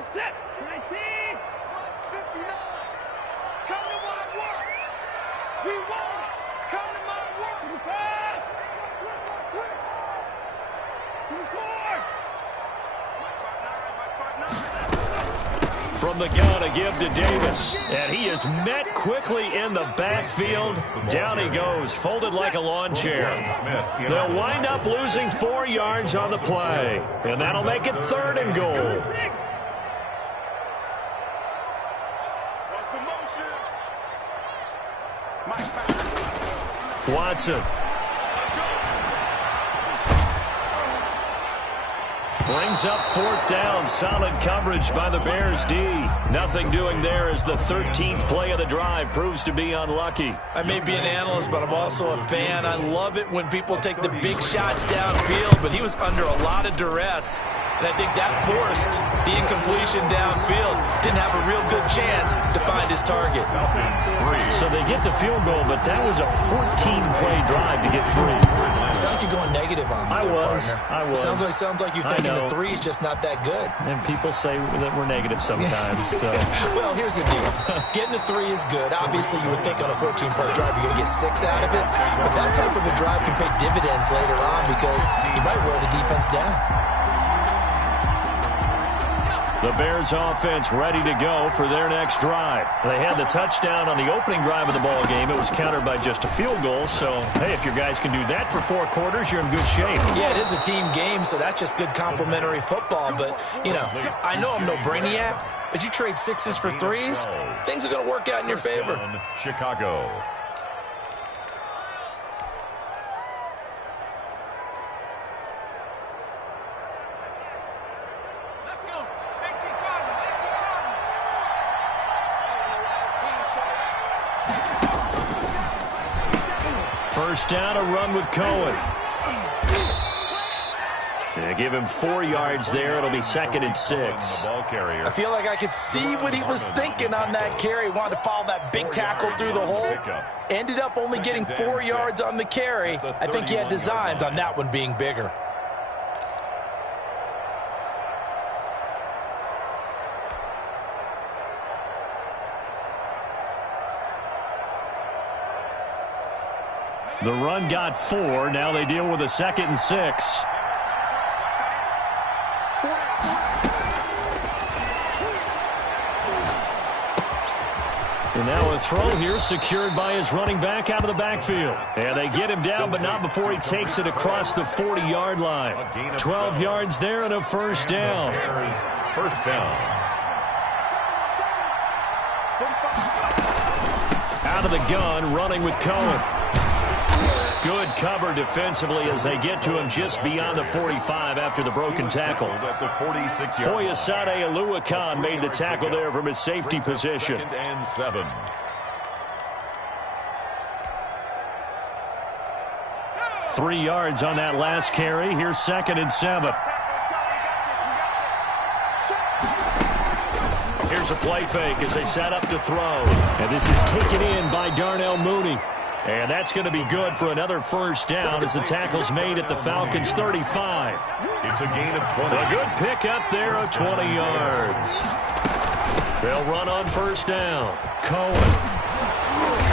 Set. 19. 59. Come to my work. We want it. Come to my work. To the pass. Switch. To the court. From the gun, a give to Davis. And he is met quickly in the backfield. Down he goes, folded like a lawn chair. They'll wind up losing 4 yards on the play. And that'll make it 3rd and goal. Watson. Brings up 4th down. Solid coverage by the Bears D. Nothing doing there as the 13th play of the drive proves to be unlucky. I may be an analyst, but I'm also a fan. I love it when people take the big shots downfield, but he was under a lot of duress. And I think that forced the incompletion downfield. Didn't have a real good chance to find his target. So they get the field goal, but that was a 14-play drive to get 3. You sound like you're going negative on me. I was. Sounds like you're thinking the 3 is just not that good. And people say that we're negative sometimes. So. Well, here's the deal. Getting the 3 is good. Obviously, you would think on a 14-play drive you're going to get 6 out of it. But that type of a drive can pay dividends later on because you might wear the defense down. The Bears offense ready to go for their next drive. They had the touchdown on the opening drive of the ball game. It was countered by just a field goal. So, hey, if your guys can do that for 4 quarters, you're in good shape. Yeah, it is a team game, so that's just good complimentary football. But, you know, I know I'm no brainiac, but you trade 6s for 3s, things are going to work out in your favor. Chicago. First down, a run with Cohen. They give him 4 yards there. It'll be 2nd and 6. I feel like I could see what he was thinking on that carry. Wanted to follow that big tackle through the hole. Ended up only getting 4 yards on the carry. I think he had designs on that one being bigger. The run got 4. Now they deal with a 2nd and 6. And now a throw here secured by his running back out of the backfield. And they get him down, but not before he takes it across the 40-yard line. 12 yards there and a first down. First down. Out of the gun, running with Cohen. Good cover defensively as they get to him just beyond the 45 after the broken tackle. Foyesade Oluwakan made the tackle there from his safety position. 2nd and 7. Three yards on that last carry. Here's 2nd and 7. Here's a play fake as they set up to throw. And this is taken in by Darnell Mooney. And that's going to be good for another first down as the tackle's made at the Falcons' 35. It's a gain of 20. A good pick up there of 20 yards. They'll run on first down. Cohen.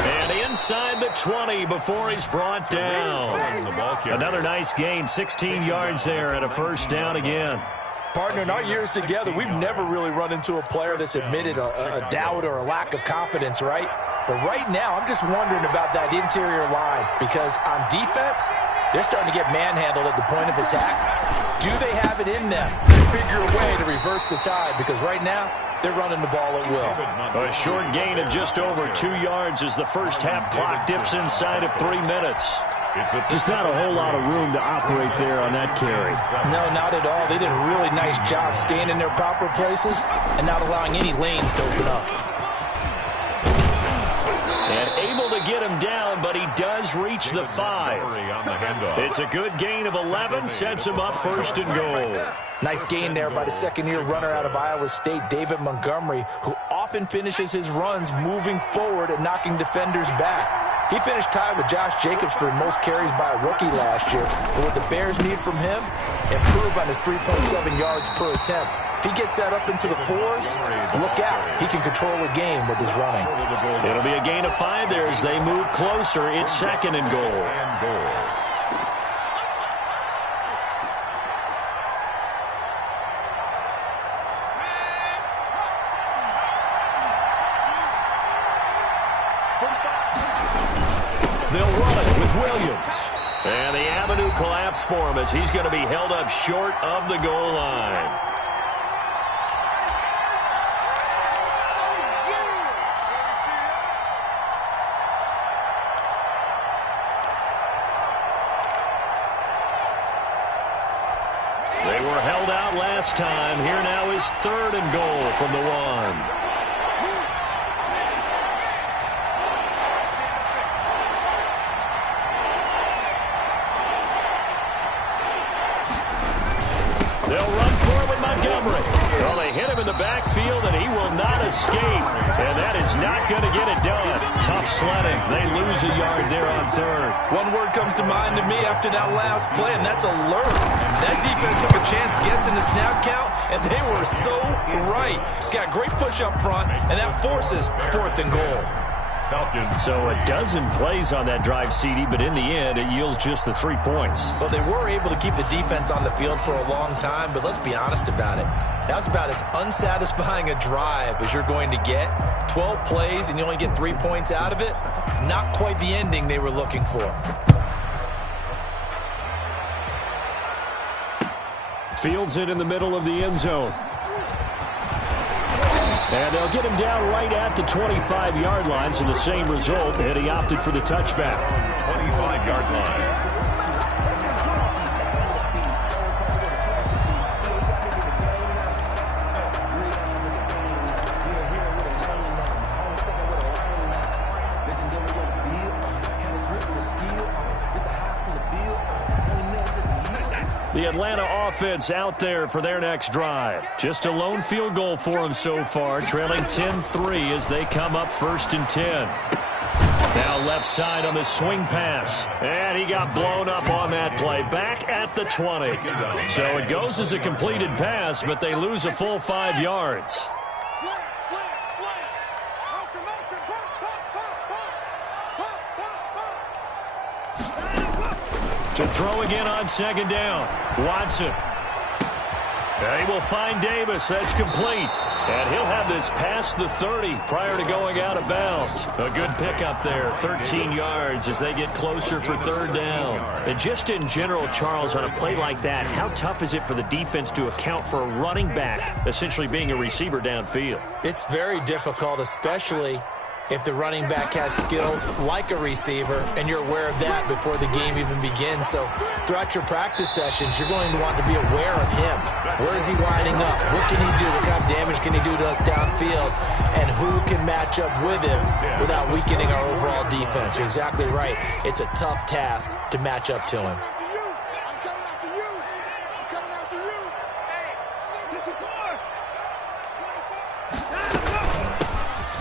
And inside the 20 before he's brought down. Another nice gain, 16 yards there and a first down again. Partner, in our years together, we've never really run into a player that's admitted a doubt or a lack of confidence, right? But right now, I'm just wondering about that interior line because on defense, they're starting to get manhandled at the point of attack. Do they have it in them to figure a way to reverse the tide? Because right now, they're running the ball at will. A short gain of just over 2 yards as the first half clock dips inside of 3 minutes. Just not a whole lot of room to operate there on that carry. No, not at all. They did a really nice job staying in their proper places and not allowing any lanes to open up. And able to get him down, but he does reach the 5. It's a good gain of 11, sets him up 1st and goal. Nice gain there by the second-year runner out of Iowa State, David Montgomery, who often finishes his runs moving forward and knocking defenders back. He finished tied with Josh Jacobs for most carries by a rookie last year. But what the Bears need from him, improve on his 3.7 yards per attempt. If he gets that up into the 4s, look out. He can control the game with his running. It'll be a gain of 5 there as they move closer. It's 2nd and goal. They'll run it with Williams. And the avenue collapsed for him as he's going to be held up short of the goal line. They were held out last time. Here now is 3rd and goal from the 1. They'll run for it with Montgomery. Well, they hit him in the backfield, and he will not escape. And that is not going to get it done. Tough sledding. They lose a yard there on 3rd. One word comes to mind to me after that last play, and that's alert. That defense took a chance guessing the snap count, and they were so right. Got great push up front, and that forces 4th and goal. So a dozen plays on that drive, CD, but in the end, it yields just the 3 points. Well, they were able to keep the defense on the field for a long time, but let's be honest about it. That was about as unsatisfying a drive as you're going to get. 12 plays, and you only get 3 points out of it. Not quite the ending they were looking for. Fields it in the middle of the end zone. And they'll get him down right at the 25-yard line, so the same result, and he opted for the touchback. 25-yard line. The Atlanta offense out there for their next drive. Just a lone field goal for them so far, trailing 10-3 as they come up 1st and 10. Now left side on the swing pass. And he got blown up on that play. Back at the 20. So it goes as a completed pass, but they lose a full 5 yards. To throw again on 2nd down. Watson. And he will find Davis. That's complete. And he'll have this past the 30 prior to going out of bounds. A good pickup there. 13 yards as they get closer for 3rd down. And just in general, Charles, on a play like that, how tough is it for the defense to account for a running back essentially being a receiver downfield? It's very difficult, especially if the running back has skills like a receiver, and you're aware of that before the game even begins. So throughout your practice sessions, you're going to want to be aware of him. Where is he lining up? What can he do? What kind of damage can he do to us downfield? And who can match up with him without weakening our overall defense? You're exactly right. It's a tough task to match up to him.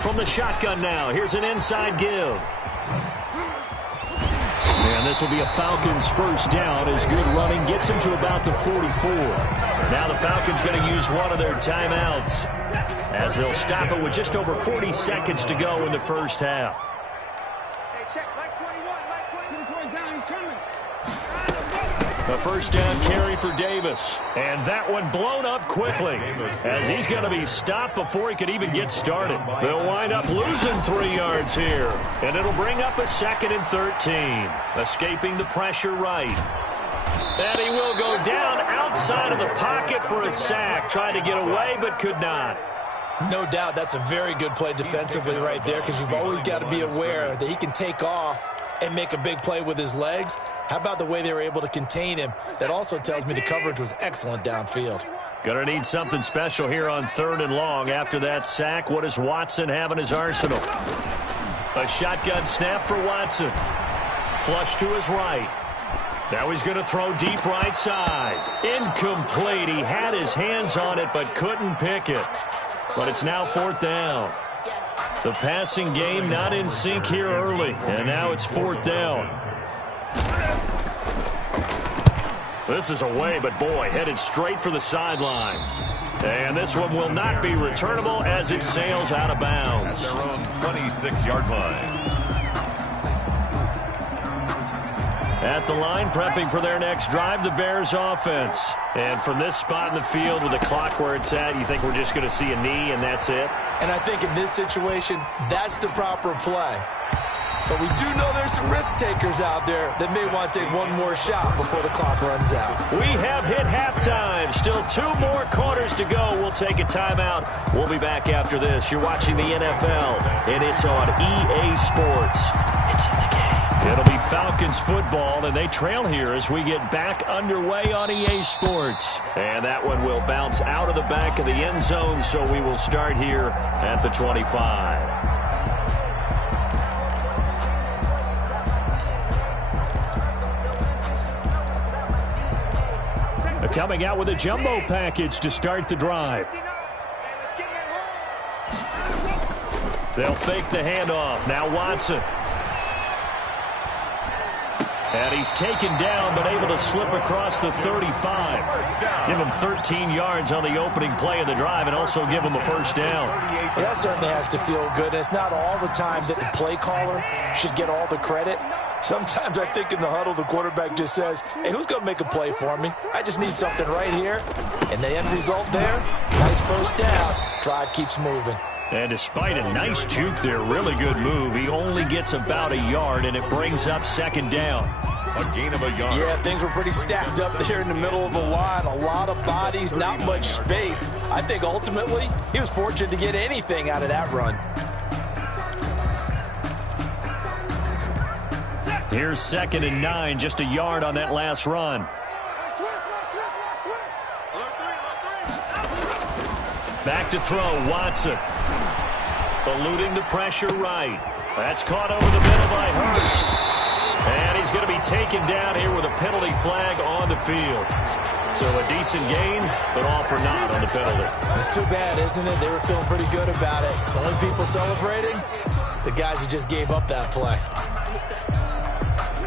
From the shotgun now, here's an inside give. And this will be a Falcons 1st down as good running gets him to about the 44. Now the Falcons going to use one of their timeouts as they'll stop it with just over 40 seconds to go in the 1st half. Hey, check, Mike 21, Mike 20. Down, he's coming. A 1st down carry for Davis. And that one blown up quickly as he's going to be stopped before he could even get started. They'll wind up losing 3 yards here. And it'll bring up a 2nd and 13. Escaping the pressure right. And he will go down outside of the pocket for a sack. Tried to get away but could not. No doubt that's a very good play defensively right there, because you've always got to be aware that he can take off and make a big play with his legs. How about the way they were able to contain him? That also tells me the coverage was excellent downfield. Gonna need something special here on 3rd and long. After that sack, what does Watson have in his arsenal? A shotgun snap for Watson. Flush to his right. Now he's going to throw deep right side. Incomplete. He had his hands on it but couldn't pick it. But it's now 4th down. The passing game not in sync here early. And now it's 4th down. This is away, but boy, headed straight for the sidelines. And this one will not be returnable as it sails out of bounds. At their own 26-yard line. At the line, prepping for their next drive, the Bears offense. And from this spot in the field with the clock where it's at, you think we're just going to see a knee and that's it? And I think in this situation, that's the proper play. But we do know there's some risk takers out there that may want to take one more shot before the clock runs out. We have hit halftime. Still 2 more quarters to go. We'll take a timeout. We'll be back after this. You're watching the NFL, and it's on EA Sports. It's in the game. It'll be Falcons football, and they trail here as we get back underway on EA Sports. And that one will bounce out of the back of the end zone, so we will start here at the 25. Coming out with a jumbo package to start the drive. They'll fake the handoff. Now Watson. And he's taken down, but able to slip across the 35. Give him 13 yards on the opening play of the drive and also give him a first down. Yeah, that certainly has to feel good. It's not all the time that the play caller should get all the credit. Sometimes I think in the huddle, the quarterback just says, hey, who's going to make a play for me? I just need something right here. And the end result there, nice first down. Drive keeps moving. And despite a nice juke there, really good move, he only gets about a yard, and it brings up second down. A gain of a yard. Yeah, things were pretty stacked up there in the middle of the line. A lot of bodies, not much space. I think ultimately he was fortunate to get anything out of that run. Here's 2nd and 9, just a yard on that last run. Back to throw, Watson. Eluding the pressure right. That's caught over the middle by Hurst. And he's going to be taken down here with a penalty flag on the field. So a decent gain, but all for naught on the penalty. It's too bad, isn't it? They were feeling pretty good about it. The only people celebrating, the guys who just gave up that play.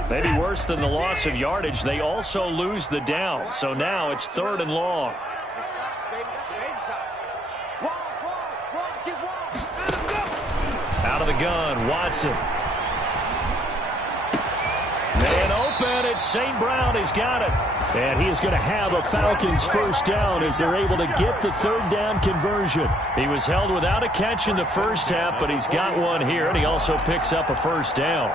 Maybe worse than the loss of yardage, they also lose the down. So now it's 3rd and long. Out of the gun, Watson. Man open, it's St. Brown. He's got it. And he is going to have a Falcons first down as they're able to get the 3rd down conversion. He was held without a catch in the first half, but he's got one here, and he also picks up a first down.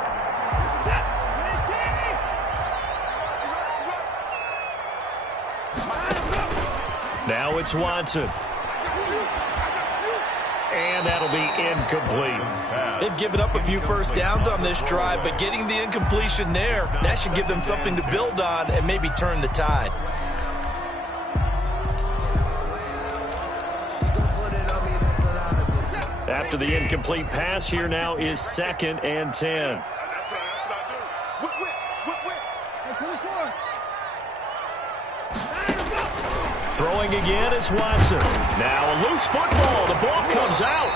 Now it's Watson. And that'll be incomplete. They've given up a few first downs on this drive, but getting the incompletion there, that should give them something to build on and maybe turn the tide. After the incomplete pass, here now is 2nd and 10. Throwing again is Watson. Now a loose football. The ball comes out.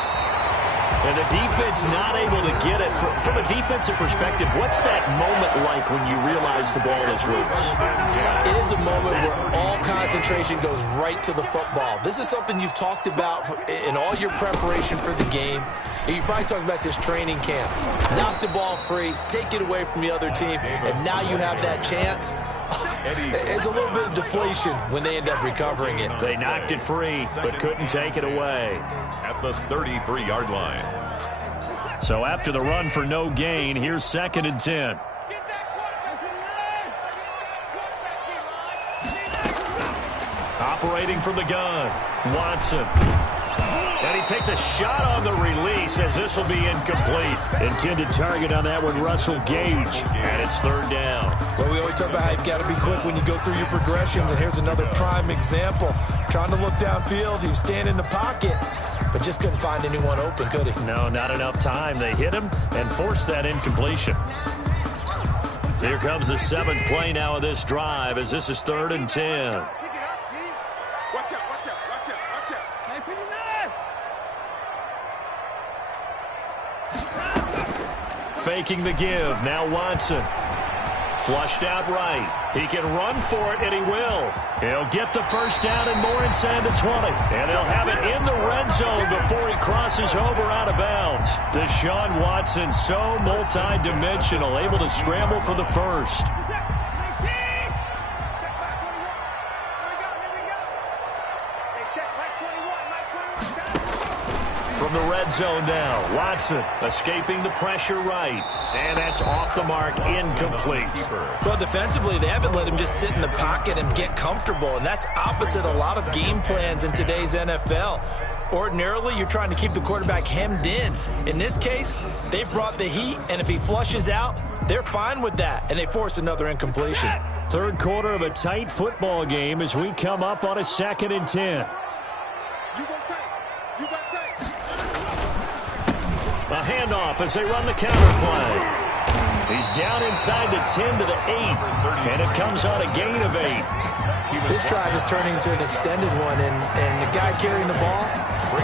And the defense not able to get it. From a defensive perspective, what's that moment like when you realize the ball is loose? It is a moment where all concentration goes right to the football. This is something you've talked about in all your preparation for the game. And you probably talked about this training camp. Knock the ball free, take it away from the other team, and now you have that chance. There's a little bit of deflation when they end up recovering it. They knocked it free, but couldn't take it away. At the 33-yard line. So after the run for no gain, here's 2nd and 10. Operating from the gun, Watson. And he takes a shot on the release as this will be incomplete. Intended target on that one, Russell Gage. And it's 3rd down. Well, we always talk about how you've got to be quick when you go through your progressions, and here's another prime example. Trying to look downfield, he was standing in the pocket, but just couldn't find anyone open, could he? No, not enough time. They hit him and forced that incompletion. Here comes the 7th play now of this drive as this is 3rd and 10. Faking the give. Now Watson. Flushed out right. He can run for it, and he will. He'll get the first down and more inside the 20. And he'll have it in the red zone before he crosses over out of bounds. Deshaun Watson, so multi-dimensional, able to scramble for the first. From the red zone now, Watson escaping the pressure right. And that's off the mark, incomplete. Well, defensively, they haven't let him just sit in the pocket and get comfortable, and that's opposite a lot of game plans in today's NFL. Ordinarily, you're trying to keep the quarterback hemmed in. In this case, they've brought the heat, and if he flushes out, they're fine with that, and they force another incompletion. Third quarter of a tight football game as we come up on a 2nd and 10. A handoff as they run the counter play. He's down inside the 10 to the 8, and it comes on a gain of 8. This drive is turning into an extended one, and the guy carrying the ball,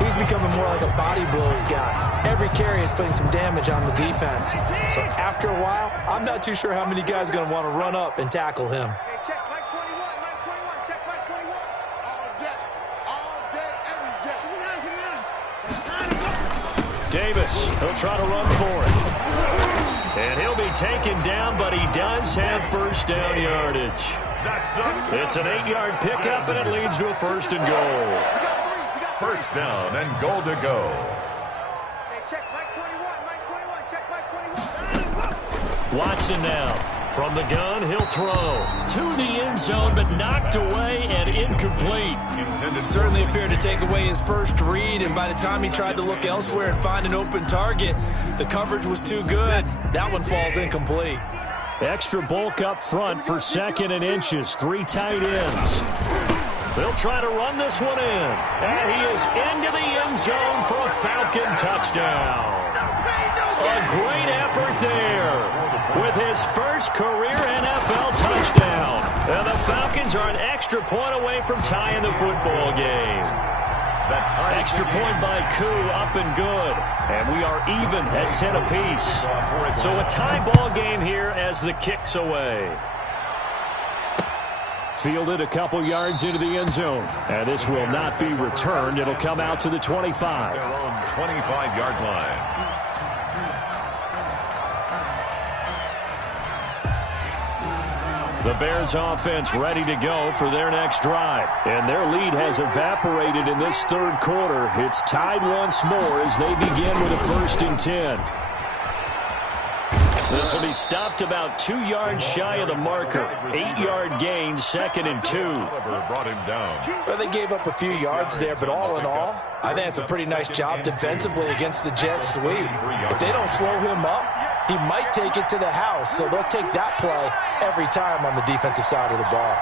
he's becoming more like a body blows guy. Every carry is putting some damage on the defense. So after a while, I'm not too sure how many guys are going to want to run up and tackle him. Check Mike 21, Mike 21, check Mike 21. All day, every day. Davis, he'll try to run for it. And he'll be taken down, but he does have first down yardage. It's an 8-yard pickup, and it leads to a 1st and goal. First down and goal to go. Hey, check Mike 21, Mike 21, check Mike 21. Watson now. From the gun, he'll throw to the end zone, but knocked away and incomplete. Certainly appeared to take away his first read, and by the time he tried to look elsewhere and find an open target, the coverage was too good. That one falls incomplete. Extra bulk up front for 2nd and inches. 3 tight ends. They'll try to run this one in. And he is into the end zone for a Falcon touchdown. A great effort there with his first career NFL touchdown. And the Falcons are an extra point away from tying the football game. Extra point by Koo, up and good. And we are even at 10 apiece. So a tie ball game here as the kick's away. Fielded a couple yards into the end zone. And this will not be returned. It'll come out to the 25. Their own 25-yard line. The Bears offense ready to go for their next drive. And their lead has evaporated in this third quarter. It's tied once more as they begin with a 1st and 10. This will be stopped about 2 yards shy of the marker. 8-yard gain, 2nd and 2. Brought him down. Well, they gave up a few yards there, but all in all, I think it's a pretty nice job defensively against the Jets sweep. If they don't slow him up, he might take it to the house, so they'll take that play every time on the defensive side of the ball.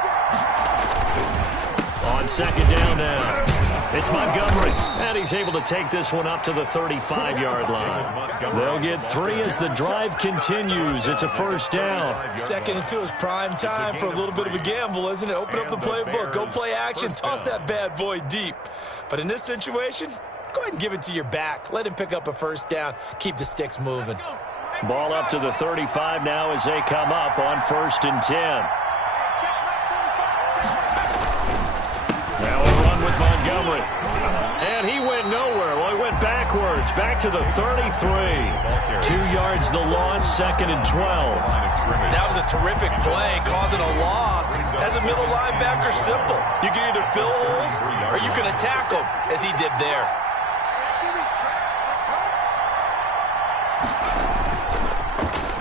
On 2nd down now, it's Montgomery, and he's able to take this one up to the 35-yard line. They'll get 3 as the drive continues. It's a 1st down. 2nd and 2 is prime time for a little bit of a gamble, isn't it? Open up the playbook, go play action, toss that bad boy deep. But in this situation, go ahead and give it to your back. Let him pick up a 1st down. Keep the sticks moving. Ball up to the 35 now as they come up on 1st and 10. Now a run with Montgomery. And he went nowhere. Well, he went backwards, back to the 33. 2 yards the loss, 2nd and 12. That was a terrific play, causing a loss. As a middle linebacker, simple. You can either fill holes or you can attack them, as he did there.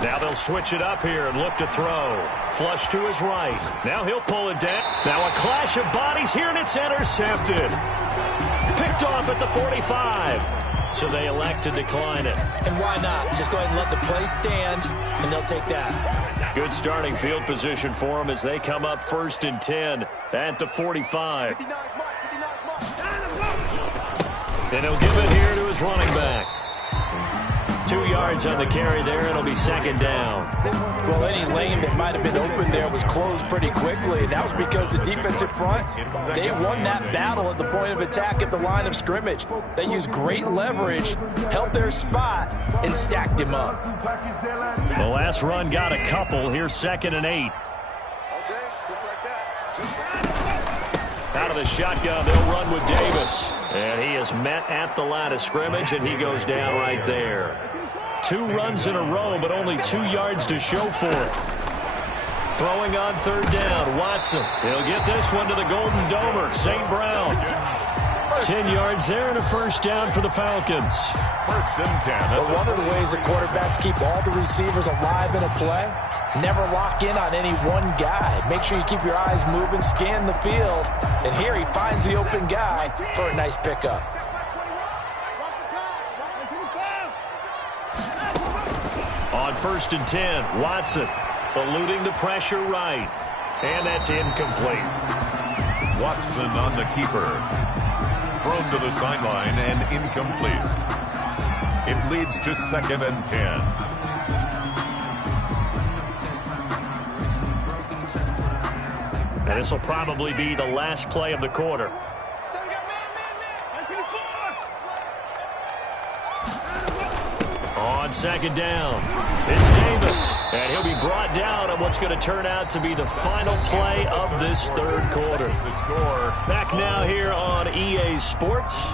Now they'll switch it up here and look to throw. Flush to his right. Now he'll pull it down. Now a clash of bodies here, and it's intercepted. Picked off at the 45. So they elect to decline it. And why not? Just go ahead and let the play stand, and they'll take that. Good starting field position for them as they come up 1st and 10 at the 45. And he'll give it here to his running back. 2 yards. yards on the carry there. It'll be second down. Well, any lane that might have been open there was closed pretty quickly, and that was because the defensive front, they won that battle at the point of attack at the line of scrimmage. They used great leverage, held their spot, and stacked him up. The last run got a couple. Here's 2nd and 8. Out of the shotgun, they'll run with Davis. And he is met at the line of scrimmage, and he goes down right there. 2 runs in a row, but only 2 yards to show for it. Throwing on 3rd down, Watson. He'll get this one to the Golden Domer, St. Brown. 10 yards there and a first down for the Falcons. 1st and 10. But one of the ways the quarterbacks keep all the receivers alive in a play, never lock in on any one guy. Make sure you keep your eyes moving, scan the field. And here he finds the open guy for a nice pickup. On 1st and 10, Watson eluding the pressure right. And that's incomplete. Watson on the keeper. Thrown to the sideline and incomplete. It leads to 2nd and 10. And this will probably be the last play of the quarter. On 2nd down, it's Davis. And he'll be brought down on what's going to turn out to be the final play of this 3rd quarter. The score. Back now here on EA Sports.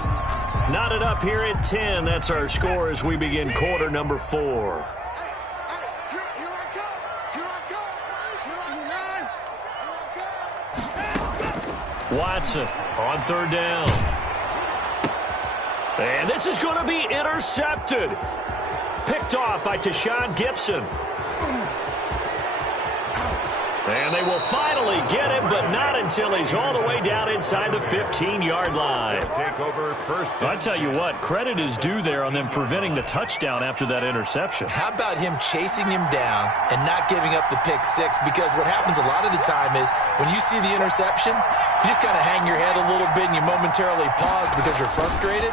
Knotted up here at 10. That's our score as we begin quarter number 4. Watson on 3rd down. And this is going to be intercepted. Picked off by Tashawn Gibson. And they will finally get him, but not until he's all the way down inside the 15-yard line. Take over 1st. I tell you what, credit is due there on them preventing the touchdown after that interception. How about him chasing him down and not giving up the pick 6? Because what happens a lot of the time is when you see the interception, you just kind of hang your head a little bit and you momentarily pause because you're frustrated.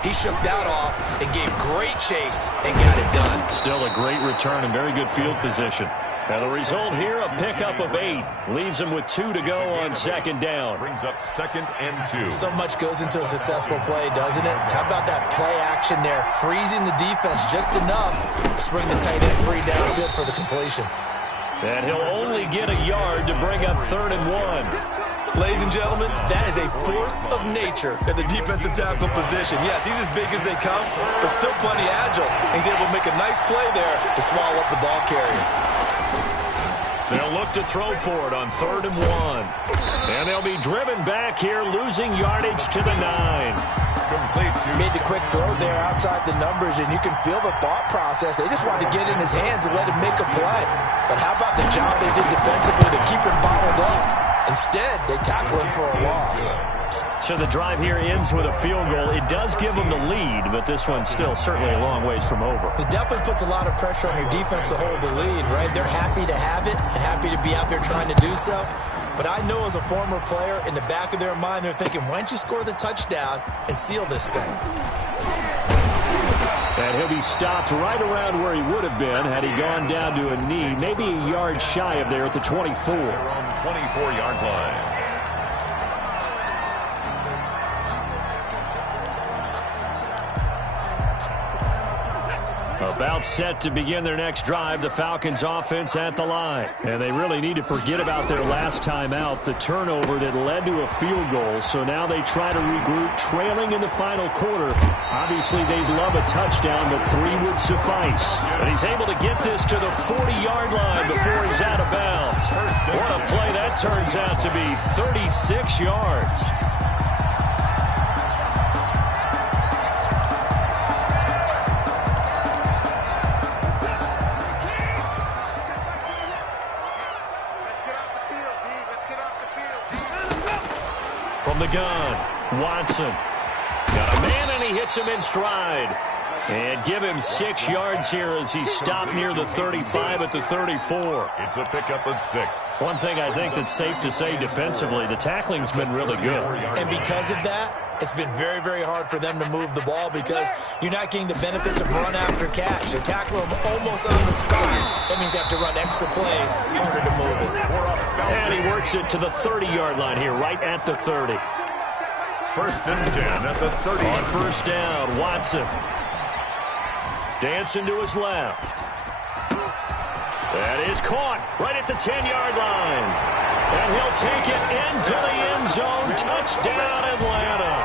He shook that off and gave great chase and got it done. Still a great return and very good field position. And the result here, a pickup of 8. Leaves him with 2 to go on 2nd down. Brings up 2nd and 2. So much goes into a successful play, doesn't it? How about that play action there? Freezing the defense just enough to spring the tight end free downfield for the completion. And he'll only get a yard to bring up 3rd and 1. Ladies and gentlemen, that is a force of nature at the defensive tackle position. Yes, he's as big as they come, but still plenty agile. He's able to make a nice play there to swallow up the ball carrier. They'll look to throw for it on 3rd and 1. And they'll be driven back here, losing yardage to the 9. Complete to Made the quick throw there outside the numbers, and you can feel the thought process. They just wanted to get in his hands and let him make a play. But how about the job they did defensively to keep him bottled up? Instead, they tackle him for a loss. So the drive here ends with a field goal. It does give them the lead, but this one's still certainly a long ways from over. It definitely puts a lot of pressure on your defense to hold the lead, right? They're happy to have it and happy to be out there trying to do so. But I know as a former player, in the back of their mind, they're thinking, why don't you score the touchdown and seal this thing? And he'll be stopped right around where he would have been had he gone down to a knee, maybe a yard shy of there at the 24. They're on the 24-yard line. About set to begin their next drive, the Falcons offense at the line. And they really need to forget about their last time out, the turnover that led to a field goal. So now they try to regroup, trailing in the final quarter. Obviously, they'd love a touchdown, but 3 would suffice. And he's able to get this to the 40-yard line before he's out of bounds. What a play that turns out to be, 36 yards. From the gun, Watson. Got a man, and he hits him in stride. And give him 6 yards here as he's stopped near the 35 at the 34. It's a pickup of 6. One thing I think that's safe to say defensively, the tackling's been really good. And because of that, it's been very, very hard for them to move the ball because you're not getting the benefits of run after catch. They tackle them almost on the spot. That means they have to run extra plays, harder to move it. And he works it to the 30-yard line here, right at the 30. First and 10 at the 30. On first down, Watson. Dancing to his left. That is caught right at the 10-yard line. And he'll take it into the end zone. Touchdown, Atlanta.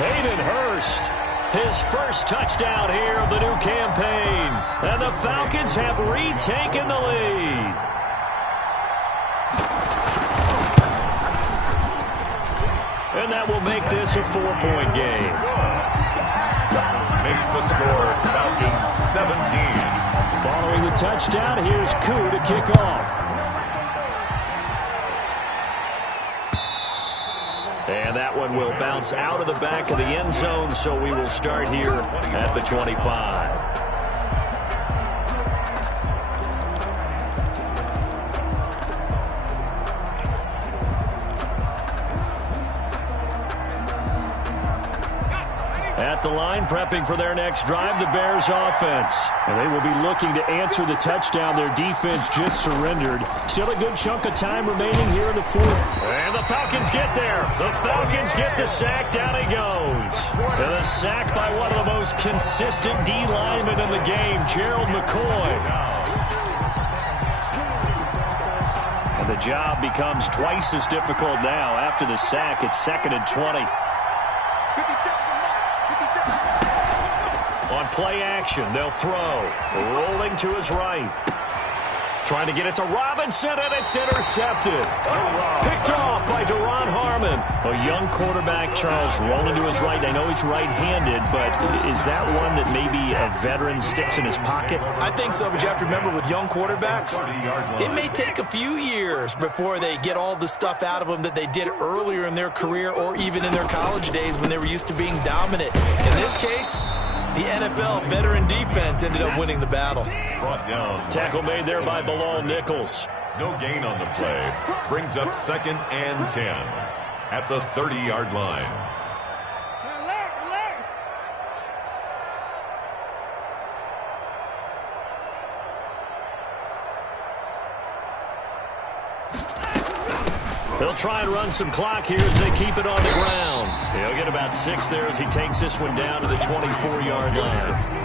Hayden Hurst, his first touchdown here of the new campaign. And the Falcons have retaken the lead. And that will make this a 4-point game. Makes the score Falcons 17. Following the touchdown, here's Koo to kick off. And that one will bounce out of the back of the end zone, so we will start here at the 25. At the line, prepping for their next drive, the Bears offense. And they will be looking to answer the touchdown their defense just surrendered. Still a good chunk of time remaining here in the fourth. And the Falcons get there. The Falcons get the sack. Down he goes. And a sack by one of the most consistent D linemen in the game, Gerald McCoy. And the job becomes twice as difficult now. After the sack, it's 2nd and 20. On play action, they'll throw. Rolling to his right. Trying to get it to Robinson, and it's intercepted. Picked off by Duron Harmon. A young quarterback, Charles, rolling to his right. I know he's right-handed, but is that one that maybe a veteran sticks in his pocket? I think so, but you have to remember with young quarterbacks, it may take a few years before they get all the stuff out of them that they did earlier in their career or even in their college days when they were used to being dominant. In this case, the NFL veteran defense ended up winning the battle. Brought down. Tackle made there by Bilal Nichols. No gain on the play. Brings up 2nd and 10 at the 30-yard line. They'll try and run some clock here as they keep it on the ground. He'll get about 6 there as he takes this one down to the 24-yard line.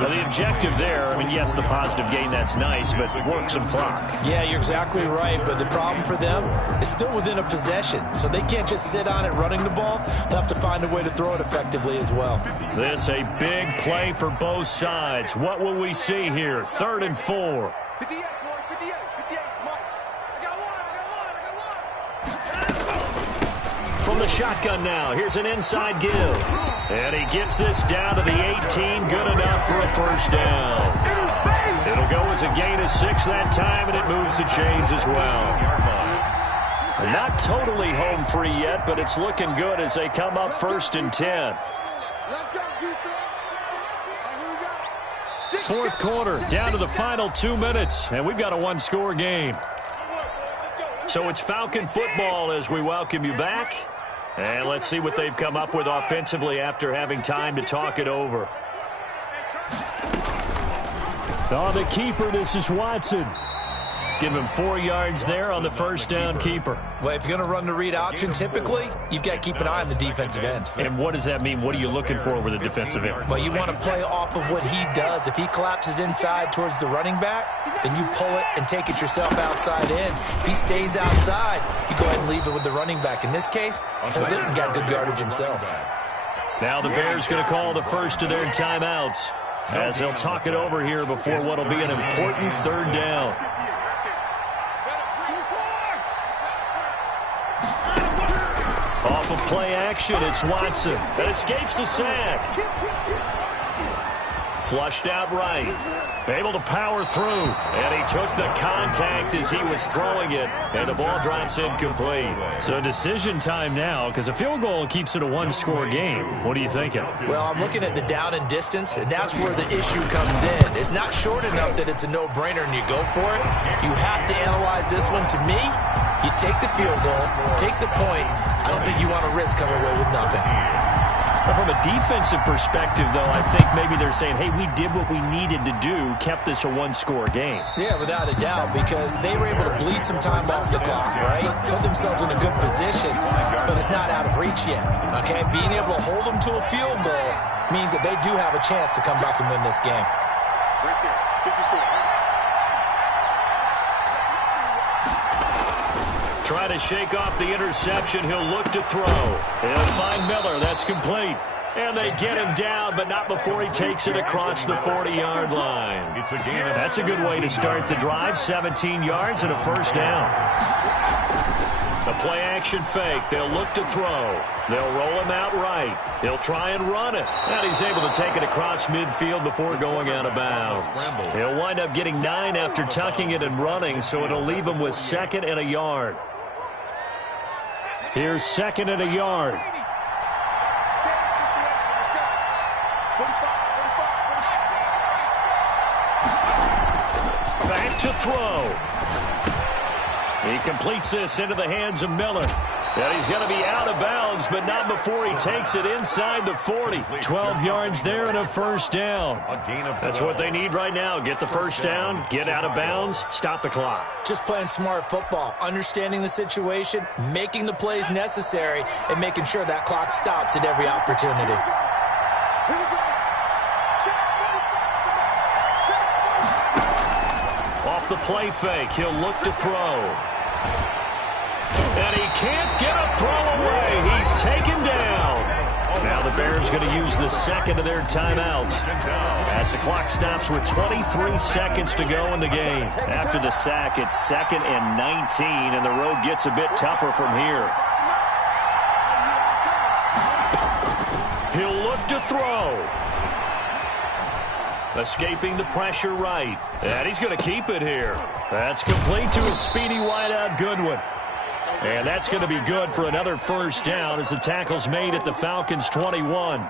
Now, the objective there, I mean, yes, the positive gain, that's nice, but work some clock. Yeah, you're exactly right, but the problem for them is still within a possession, so they can't just sit on it running the ball. They'll have to find a way to throw it effectively as well. This a big play for both sides. What will we see here? 3rd and 4. 58, boys, 58, Mike. I got one. From the shotgun now, here's an inside give. And he gets this down to the 18, good enough for a first down. It'll go as a gain of 6 that time, and it moves the chains as well. Not totally home free yet, but it's looking good as they come up 1st and 10. Fourth quarter, down to the final 2 minutes, and we've got a 1-score game. So it's Falcon football as we welcome you back. And let's see what they've come up with offensively after having time to talk it over. Oh, the keeper, this is Watson. Give him 4 yards there on the first down keeper. Well, if you're going to run the read option, typically, you've got to keep an eye on the defensive end. And what does that mean? What are you looking for over the defensive end? Well, you want to play off of what he does. If he collapses inside towards the running back, then you pull it and take it yourself outside in. If he stays outside, you go ahead and leave it with the running back. In this case, pulled it and got good yardage himself. Now the Bears going to call the first of their timeouts as they'll talk it over here before what will be an important 3rd down. Off of play action, it's Watson that escapes the sack. Flushed out right. Able to power through. And he took the contact as he was throwing it. And the ball drops incomplete. So decision time now because a field goal keeps it a 1-score game. What are you thinking? Well, I'm looking at the down and distance, and that's where the issue comes in. It's not short enough that it's a no-brainer and you go for it. You have to analyze this one, to me, You take the field goal, take the points. I don't think you want to risk coming away with nothing. From a defensive perspective, though, I think maybe they're saying, hey, we did what we needed to do, kept this a one-score game. Yeah, without a doubt, because they were able to bleed some time off the clock, right? Put themselves in a good position, but it's not out of reach yet, okay? Being able to hold them to a field goal means that they do have a chance to come back and win this game. Right there, 54. Try to shake off the interception. He'll look to throw. He'll find Miller. That's complete. And they get him down, but not before he takes it across the 40-yard line. That's a good way to start the drive. 17 yards and a first down. A play-action fake. They'll look to throw. They'll roll him out right. He'll try and run it. And he's able to take it across midfield before going out of bounds. He'll wind up getting 9 after tucking it and running, so it'll leave him with 2nd and a yard. Here's 2nd and a yard. Back to throw. He completes this into the hands of Miller. And he's going to be out of bounds, but not before he takes it inside the 40. 12 yards there and a first down. That's what they need right now. Get the first down, get out of bounds, stop the clock. Just playing smart football, understanding the situation, making the plays necessary, and making sure that clock stops at every opportunity. Off the play fake, he'll look to throw. And he can't get a throw away. He's taken down. Now the Bears going to use the 2nd of their timeouts as the clock stops with 23 seconds to go in the game. After the sack, it's 2nd and 19, and the road gets a bit tougher from here. He'll look to throw. Escaping the pressure right. And he's going to keep it here. That's complete to a speedy wideout Goodwin. And that's going to be good for another first down as the tackle's made at the Falcons' 21.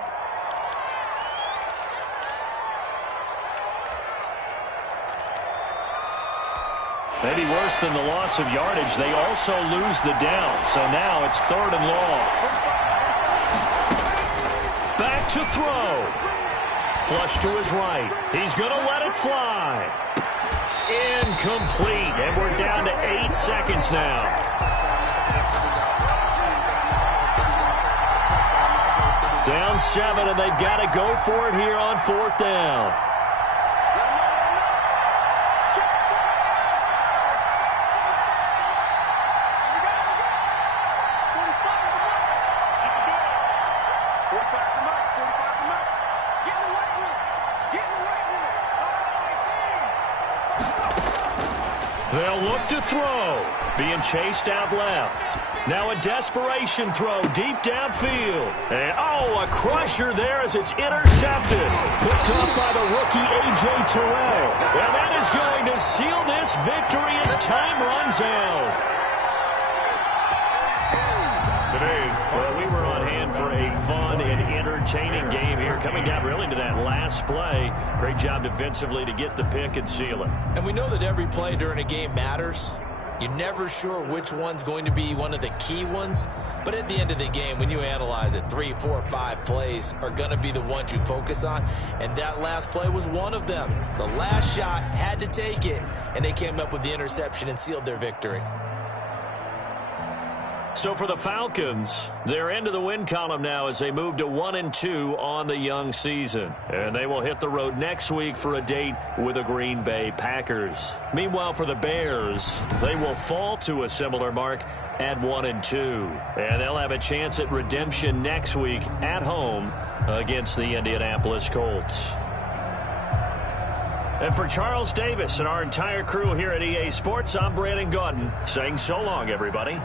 Maybe worse than the loss of yardage, they also lose the down. So now it's 3rd and long. Back to throw. Flush to his right. He's going to let it fly. Incomplete. And we're down to 8 seconds now. Down 7, and they've got to go for it here on 4th down. They'll look to throw. Being chased out left. Now a desperation throw deep downfield. And, a crusher there as it's intercepted. Picked off by the rookie A.J. Terrell. And that is going to seal this victory as time runs out. Well, we were on hand for a fun and entertaining game here. Coming down really to that last play. Great job defensively to get the pick and seal it. And we know that every play during a game matters. You're never sure which one's going to be one of the key ones. But at the end of the game, when you analyze it, 3, 4, 5 plays are going to be the ones you focus on. And that last play was one of them. The last shot had to take it, and they came up with the interception and sealed their victory. So for the Falcons, they're into the win column now as they move to 1-2 on the young season. And they will hit the road next week for a date with the Green Bay Packers. Meanwhile, for the Bears, they will fall to a similar mark at 1-2. And they'll have a chance at redemption next week at home against the Indianapolis Colts. And for Charles Davis and our entire crew here at EA Sports, I'm Brandon Gaudin saying so long, everybody.